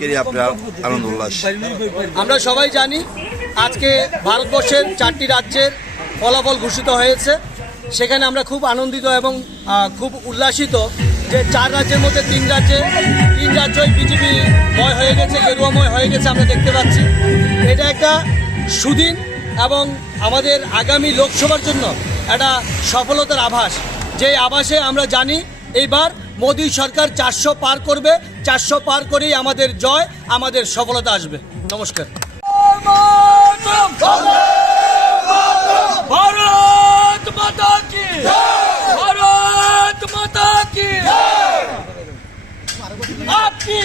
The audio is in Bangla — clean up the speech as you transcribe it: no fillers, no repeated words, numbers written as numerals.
আজকেরই আপনার আনন্দ উল্লাস? আমরা সবাই জানি আজকে ভারতবর্ষের 4টি রাজ্যের ফলাফল ঘোষিত হয়েছে। সেখানে আমরা খুব আনন্দিত এবং খুব উল্লাসিত যে 4 রাজ্যের মধ্যে 3 রাজ্যই বিজেপিময় হয়ে গেছে, গেরুয়াময় হয়ে গেছে আমরা দেখতে পাচ্ছি। এটা একটা সুদিন এবং আমাদের আগামী লোকসভার জন্য একটা সফলতার আভাস, যে আভাসে আমরা জানি এইবার মোদী সরকার 400 পার করবে। 400 পার করেই আমাদের জয়, আমাদের সফলতা আসবে। নমস্কার। भारत माता की, भारत माता की, आपकी